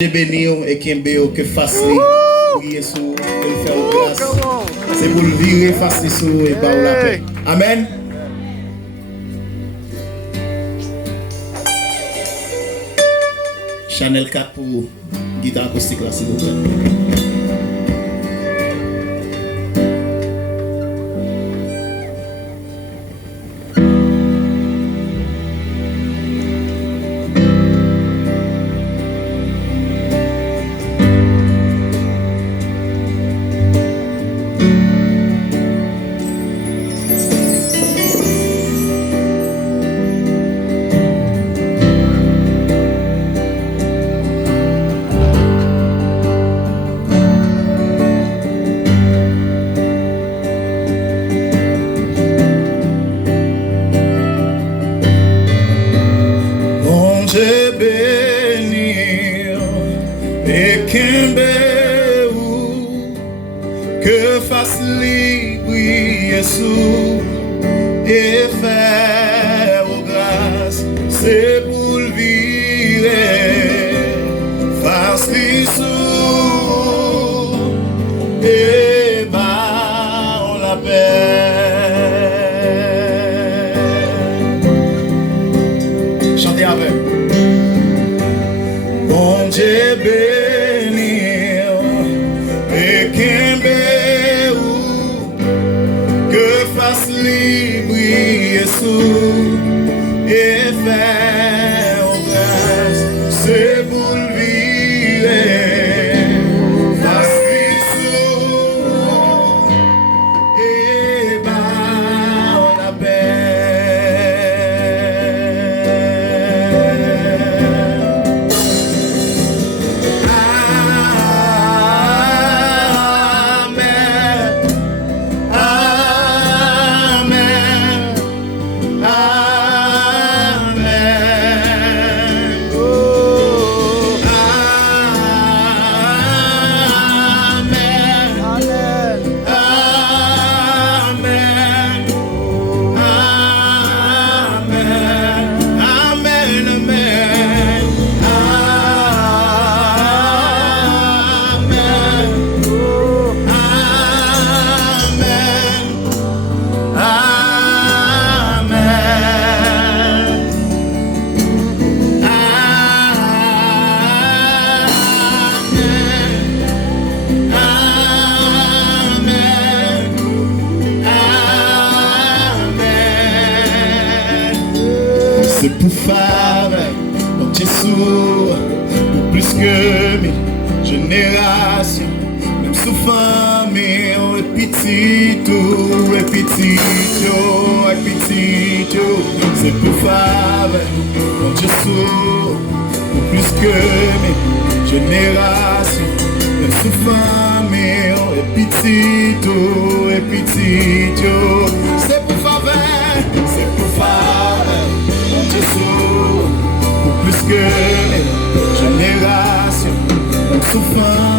Dieu béni et qui est que fasse prier sur et faire grâce. C'est pour le virer face sur et par la paix. Amen. Chanel 4 pour guitare acoustique là, s'il vous plaît. Que fasse briller sous et faire grâce, c'est pour le virer face sous et par la paix. Chantez avec. Bon Dieu béni et qu'il briller sous et faire grâce, c'est pour le virer face sous et par la c'est pour faire mon petit sourd, pour plus que mes générations, même sous famille, et petit tout, et petit tout, et petit tout. C'est pour faire mon petit sourd, pour plus que mes générations, même sous famille, et petit tout, et petit tout. C'est pour faire, c'est pour faire. Pour plus que les générations, on souffre.